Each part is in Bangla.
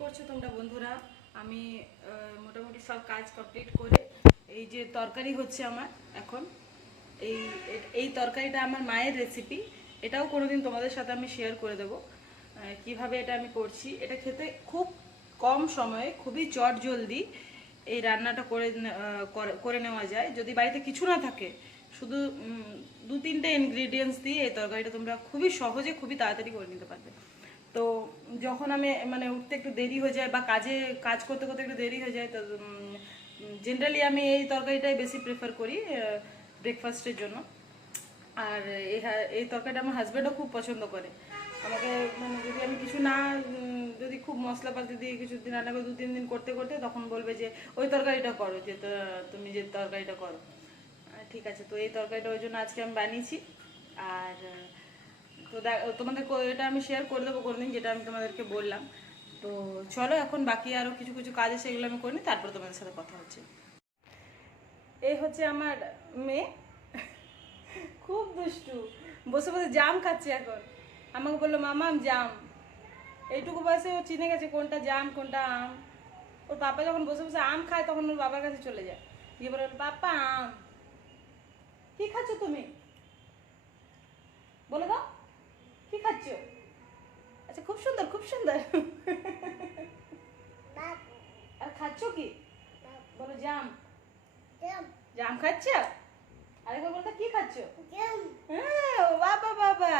করছো তোমরা বন্ধুরা? আমি মোটামুটি সব কাজ কমপ্লিট করে এই যে তরকারি হচ্ছে আমার এখন। এই এই তরকারিটা আমার মায়ের রেসিপি। এটাও কোনোদিন তোমাদের সাথে আমি শেয়ার করে দেবো কিভাবে এটা আমি করছি। এটা খেতে খুব কম সময়ে খুবই চট জলদি এই রান্নাটা করে নেওয়া যায়। যদি বাড়িতে কিছু না থাকে, শুধু দু তিনটে ইনগ্রিডিয়েন্টস দিয়ে এই তরকারিটা তোমরা খুবই সহজে খুবই তাড়াতাড়ি করে নিতে পারবে। তো যখন আমি মানে উঠতে একটু দেরি হয়ে যায় বা কাজ করতে করতে একটু দেরি হয়ে যায়, তো জেনারেলি আমি এই তরকারিটাই বেশি প্রেফার করি ব্রেকফাস্টের জন্য। আর এই তরকারিটা আমার হাজব্যান্ডও খুব পছন্দ করে। আমাকে মানে যদি আমি কিছু না যদি খুব মশলাপাতি দিয়ে কিছু দিন রান্না করে 2-3 দিন করতে করতে তখন বলবে যে ওই তরকারিটা করো, যে তুমি যে তরকারিটা করো। ঠিক আছে, তো এই তরকারিটা ওই জন্য আজকে আমি বানিয়েছি। আর তো তোমাদের এটা আমি শেয়ার করে দেবো কোনোদিন, যেটা আমি তোমাদেরকে বললাম। তো চলো এখন বাকি আরও কিছু কিছু কাজ আছে, এগুলো আমি করে নিই, তারপরে তোমাদের সাথে কথা হচ্ছে। এই হচ্ছে আমার মেয়ে, খুব দুষ্টু, বসে বসে জাম খাচ্ছে এখন। আমাকে বললো মামাম জাম। এইটুকু বয়সে ও চিনে গেছে কোনটা জাম কোনটা আম। ওর পাপা যখন বসে বসে আম খায় তখন ওর বাবার কাছে চলে যায়, গিয়ে বলে পাপা আম। কি খাচ্ছ তুমি? বলে দাও কি খাচ্ছ? আচ্ছা, খুব সুন্দর খুব সুন্দর। আর খাচ্ছ কি? বলো জাম। জাম খাচ্ছ? আরেকবার বলতো কি খাচ্ছ? হ্যাঁ, বাবা বাবা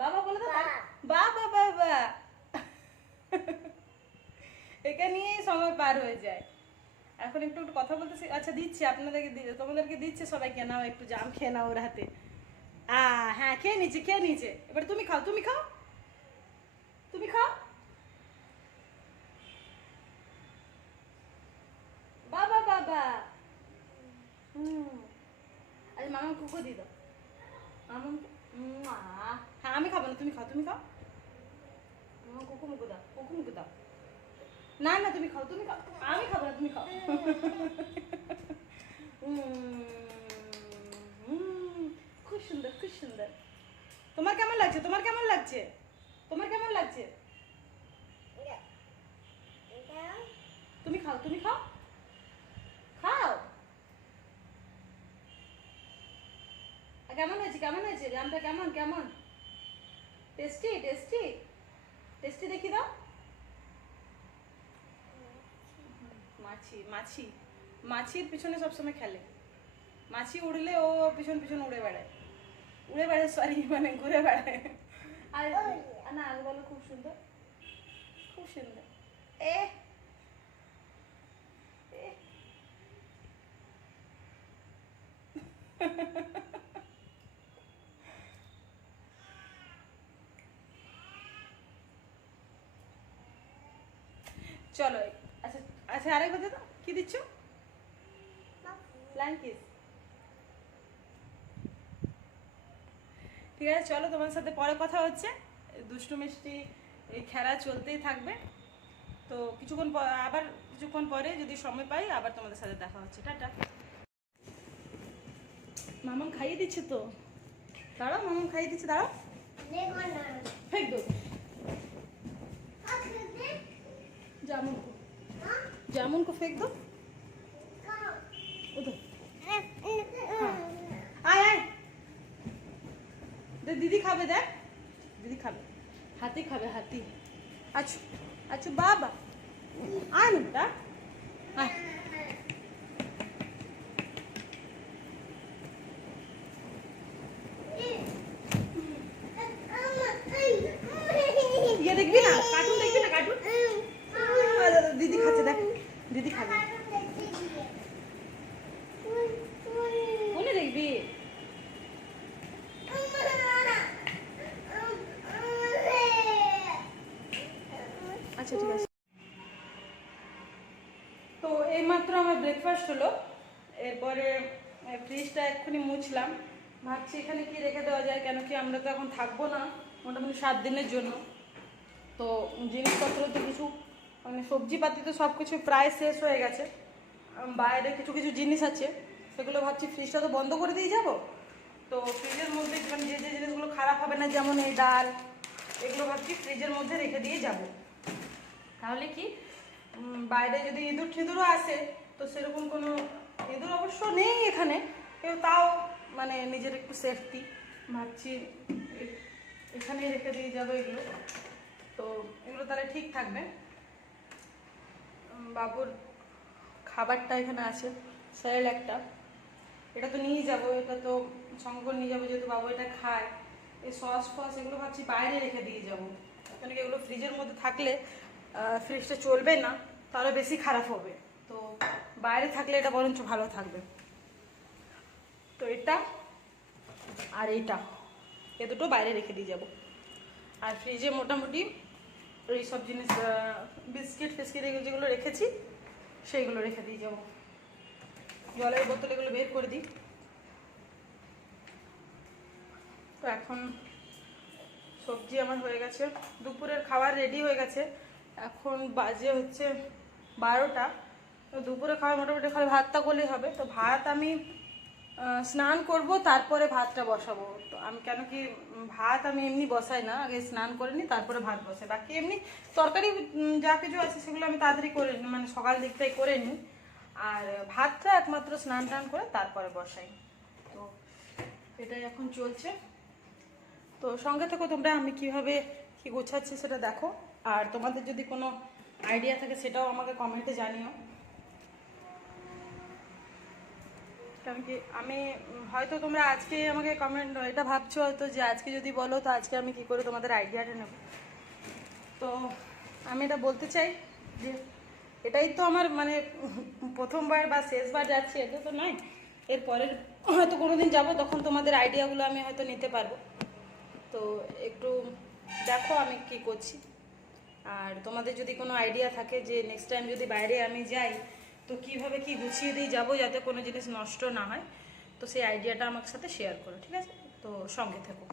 বাবা বলে দাও, বাবা বাবা। একে নিয়েই সময় পার হয়ে যায়। এখন একটু একটু কথা বলতেছি। আচ্ছা দিচ্ছি আপনাদেরকে, তোমাদেরকে দিচ্ছে সবাইকে, নাও একটু জাম খেয়ে নাও ওর হাতে। হ্যাঁ, খেয়ে নিচ্ছে খেয়ে নিচ্ছে। এবার তুমি খাও তুমি খাও তুমি খাও। বাবা বাবা। আরে মামা কুকু দি দাও। হ্যাঁ, আমি খাবো না, তুমি খাও তুমি খাও। কুকু মুকু দাও, কুকু মুকু দাও। না না, তুমি খাও তুমি খাও, আমি খাবো না, তুমি খাও। খুব সুন্দর খুব সুন্দর। তোমার কেমন লাগছে? তোমার কেমন লাগছে? তোমার কেমন লাগছে? তুমি খাও তুমি খাও খাও। কেমন হয়েছে কেমন হয়েছে জামটা? কেমন কেমন? টেস্টি টেস্টি টেস্টি দেখি দাও। মাছি মাছি মাছির পিছনে সবসময় খেলে। মাছি উড়লে ও পিছন পিছন উড়ে বেড়ায় সরি, মানে ঘুরে বেড়ায়। আর না, আগে বলো খুব সুন্দর খুব সুন্দর। এ চলো। আচ্ছা আচ্ছা, আরেকবার দাও, কি দিচ্ছ? Flying kiss. ঠিক আছে, চলো তোমার সাথে পরে কথা হচ্ছে। দুষ্টু মিষ্টি এই খেলা চলতেই থাকবে। তো আবার কিছুক্ষণ পরে যদি সময় পাই আবার তোমাদের সাথে দেখা হচ্ছে। টাটা। মামাম খাইয়ে দিচ্ছে তো, দাঁড়াও, মামাম খাইয়ে দিচ্ছে, দাঁড়াও। ফেক দো जामुन को, जामुन को फेंक दो उधर। हाँ, आय आय दीदी खाबे, देख दीदी खाबे, हाथी खाबे हाथी। अच्छा अच्छा बाबा आय बेटा आय। ये देखबी ना कार्टून, देखबी ना कार्टून। दीदी खाচ্ছে দেখ, দিদি খাবে। কোনে দেখবি? আচ্ছা ঠিক আছে। তো এইমাত্র আমার ব্রেকফাস্ট হলো। এরপরে ফ্রিজটা এক্ষুনি মুছলাম। ভাবছি এখানে কি রেখে দেওয়া যায়, কেন কি আমরা তো এখন থাকবো না মোটামুটি 7 দিনের জন্য। তো জিনিসপত্র তো কিছু মানে সবজিপাতি তো সব কিছু প্রায় শেষ হয়ে গেছে। বাইরে কিছু কিছু জিনিস আছে, সেগুলো ভাবছি ফ্রিজটা তো বন্ধ করে দিয়ে যাব। তো ফ্রিজের মধ্যে মানে যে জিনিসগুলো খারাপ হবে না, যেমন এই ডাল, এগুলো ভাবছি ফ্রিজের মধ্যে রেখে দিয়ে যাব। তাহলে কি বাইরে যদি ইঁদুর ঠিঁদুরও আসে তো সেরকম কোনো ইঁদুর অবশ্য নেই এখানে, কেউ তাও মানে নিজের একটু সেফটি ভাবছি এখানেই রেখে দিয়ে যাবো এগুলো। তো এগুলো তাহলে ঠিক থাকবে। বাবুর খাবারটা এখানে আছে, স্যারেল একটা, এটা তো নিয়ে যাবো, এটা তো সঙ্গে করে নিয়ে যাবো যেহেতু বাবু এটা খায়। এই সস ফস এগুলো ভাবছি বাইরে রেখে দিয়ে যাবো, কেন কি এগুলো ফ্রিজের মধ্যে থাকলে ফ্রিজটা চলবে না, তাহলে বেশি খারাপ হবে। তো বাইরে থাকলে এটা বরঞ্চ ভালো থাকবে। তো এটা আর এইটা এ দুটো বাইরে রেখে দিয়ে যাব। আর ফ্রিজে মোটামুটি এই সব জিনিস বিস্কিট ফিস্কিট এগুলো যেগুলো রেখেছি সেইগুলো রেখে দিয়ে যাব। জলের বোতল এগুলো বের করে দিই। তো এখন সবজি আমার হয়ে গেছে, দুপুরের খাবার রেডি হয়ে গেছে। এখন বাজে হচ্ছে 12টা। তো দুপুরে খাবার মোটামুটি খালি ভাতটা করলেই হবে। তো ভাত আমি স্নান করব তারপরে ভাতটা বসাবো। তো আমি কেন কি ভাত আমি এমনি বসাই না, আগে স্নান করে নিই তারপরে ভাত বসাই। বাকি এমনি তরকারি যা কিছু আছে সেগুলো আমি তাড়াতাড়ি করে নিই, মানে সকাল দিকটাই করে নিই। আর ভাতটা একমাত্র স্নান টান করে তারপরে বসাই। তো এটাই এখন চলছে। তো সঙ্গে থেকো তোমরা, আমি কিভাবে কি গোছাচ্ছি সেটা দেখো। আর তোমাদের যদি কোনো আইডিয়া থাকে সেটাও আমাকে কমেন্টে জানিও। কারণ কি আমি হয়তো তোমরা আজকে আমাকে কমেন্ট এটা ভাবছো হয়তো যে আজকে যদি বলো তো আজকে আমি কি করে তোমাদের আইডিয়াটা নেব। তো আমি এটা বলতে চাই যে এটাই তো আমার মানে প্রথমবার বা শেষবার যাচ্ছি, এটা তো নয়। এরপরের হয়তো কোনো দিন যাবো, তখন তোমাদের আইডিয়াগুলো আমি হয়তো নিতে পারবো। তো একটু দেখো আমি কি করছি। আর তোমাদের যদি কোনো আইডিয়া থাকে যে নেক্সট টাইম যদি বাইরে আমি যাই তো কিভাবে কি গুছিয়ে দিয়ে যাবো যাতে কোনো জিনিস নষ্ট না হয়, তো সেই আইডিয়াটা আমার সাথে শেয়ার করো, ঠিক আছে? তো সঙ্গে থেকো।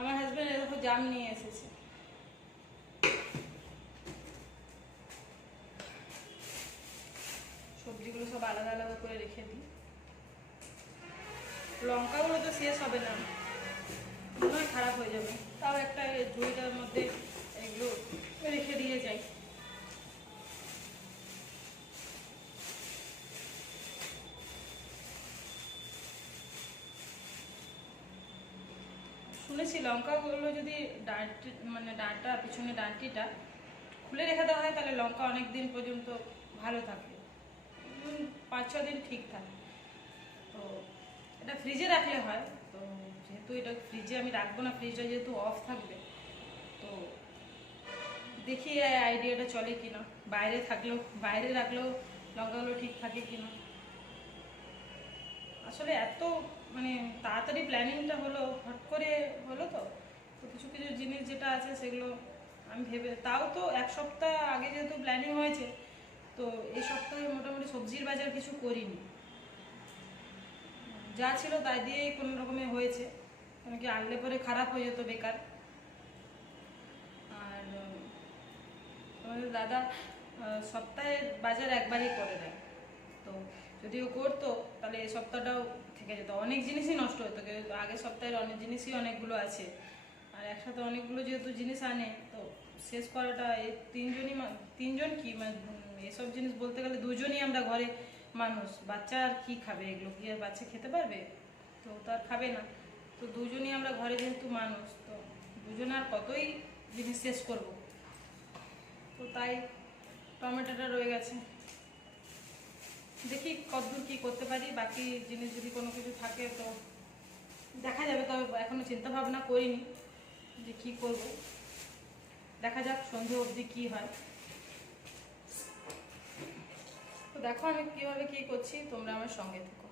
আমার হাজব্যান্ড এরকম জাম নিয়ে এসেছে। সবজিগুলো সব আলাদা আলাদা করে রেখে দিই। লঙ্কাগুলো তো শেষ হবে না, মনে হয় খারাপ হয়ে যাবে, তাও একটা ঝুড়িটার মধ্যে এগুলো রেখে দিয়ে যাই। শুনেছি লঙ্কাগুলো যদি মানে ডাঁটা পিছনে ডাঁটিটা খুলে রেখে দেওয়া হয় তাহলে লঙ্কা অনেক দিন পর্যন্ত ভালো থাকে, 5-6 দিন ঠিক থাকে। তো এটা ফ্রিজে রাখলে হয়। তো যেহেতু এটা ফ্রিজে আমি রাখবো না, ফ্রিজটা যেহেতু অফ থাকবে, তো দেখি আইডিয়াটা চলে কিনা। বাইরে রাখলেও লঙ্কাগুলো ঠিক থাকে কিনা। আসলে এত মানে তাড়াতাড়ি প্ল্যানিংটা হলো, হট করে হলো। তো কিছু কিছু জিনিস যেটা আছে সেগুলো আমি তাও তো 1 সপ্তাহ আগে যেহেতু প্ল্যানিং হয়েছে, তো এই সপ্তাহে মোটামুটি সবজির বাজার কিছু করিনি, যা ছিল তাই দিয়েই কোনো রকমে হয়েছে। কেন কি আনলে পরে খারাপ হয়ে যেত বেকার। আর আমাদের দাদা সপ্তাহের বাজার একবারই করে দেয়। তো যদিও করতো তাহলে এই সপ্তাহটাও থেকে যেত, অনেক জিনিসই নষ্ট হতো। আগের সপ্তাহের অনেক জিনিসই অনেকগুলো আছে, আর একসাথে অনেকগুলো যেহেতু জিনিস আনে তো শেষ করাটা এই তিনজন কি মানে এসব জিনিস বলতে গেলে দুজনই আমরা ঘরে মানুষ, বাচ্চা আর কি খাবে, এগুলো কি আর বাচ্চা খেতে পারবে? তো তো আর খাবে না। তো দুজনই আমরা ঘরে যেহেতু মানুষ, তো দুজনে আর কতই জিনিস শেষ করবো। তো তাই টমেটোটা রয়ে গেছে, দেখি কতদূর কি করতে পারি। বাকি জিনিস যদি কোনো কিছু থাকে তো দেখা যাবে, তবে এখনো চিন্তা ভাবনা করিনি যে কি করব, দেখা যাক সন্ধে অবধি কি হয়। তো দেখো আমি কিভাবে কি করছি, তোমরা আমার সঙ্গে থেকো।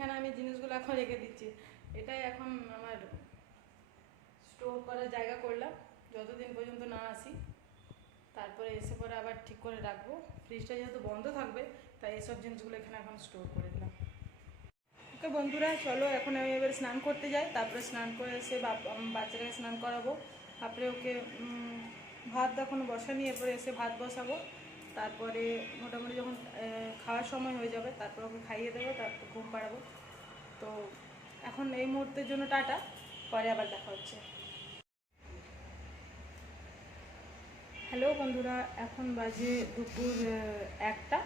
এখানে আমি জিনিসগুলো এখন রেখে দিচ্ছি। এটাই এখন আমার স্টোর করার জায়গা করলাম, যতদিন পর্যন্ত না আসি। তারপরে এসে পরে আবার ঠিক করে রাখবো। ফ্রিজটা যেহেতু বন্ধ থাকবে তাই এসব জিনিসগুলো এখানে এখন স্টোর করে দিলাম। ওকে বন্ধুরা, চলো এখন আমি এবার স্নান করতে যাই। তারপরে স্নান করে এসে বাচ্চাটাকে স্নান করাবো। তারপরে ওকে ভাত এখনও বসানি, এরপরে এসে ভাত বসাবো। তারপরে মোটামুটি যখন খাওয়ার সময় হয়ে যাবে তারপর ওকে খাইয়ে দেবো, তারপর ঘুম পাড়াবো। তো এখন এই মুহূর্তের জন্য টাটা, পরে আবার দেখা হচ্ছে। হ্যালো বন্ধুরা, এখন বাজে দুপুর 1টা।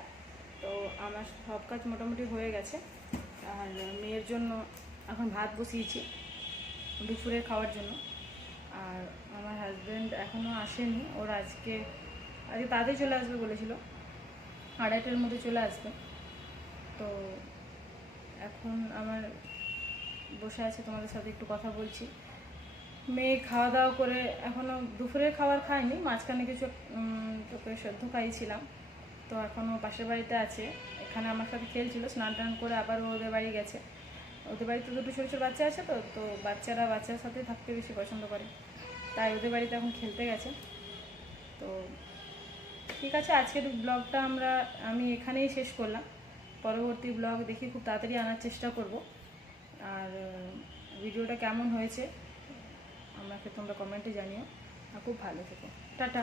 তো আমার সব কাজ মোটামুটি হয়ে গেছে। আর মেয়ের জন্য এখন ভাত বসিয়েছি দুপুরে খাওয়ার জন্য। আর আমার হাজব্যান্ড এখনও আসেনি, ওর আজকে তাড়াতাড়ি চলে আসবে বলেছিল, 2:30টার মধ্যে চলে আসবে। তো এখন আমার বসে আছে, তোমাদের সাথে একটু কথা বলছি। মেয়ে খাওয়া দাওয়া করে এখনও দুপুরের খাবার খায়নি, মাঝখানে কিছু তোকে সেদ্ধ খাইয়েছিলাম। তো এখনও পাশের বাড়িতে আছে, এখানে আমার সাথে খেলছিল। স্নান টান করে আবার ওদের বাড়ি গেছে। ওদের বাড়িতে দুটো ছোটো ছোটো বাচ্চা আছে, তো তো বাচ্চারা বাচ্চার সাথে থাকতে বেশি পছন্দ করে, তাই ওদের বাড়িতে এখন খেলতে গেছে। তো ঠিক আছে, আজকের ব্লগটা আমি এখানেই শেষ করলাম। পরবর্তী ব্লগ দেখি খুব তাড়াতাড়ি আনার চেষ্টা করব। আর ভিডিওটা কেমন হয়েছে আমাকে তোমরা কমেন্টে জানিও। আর খুব ভালো থেকো, টাটা।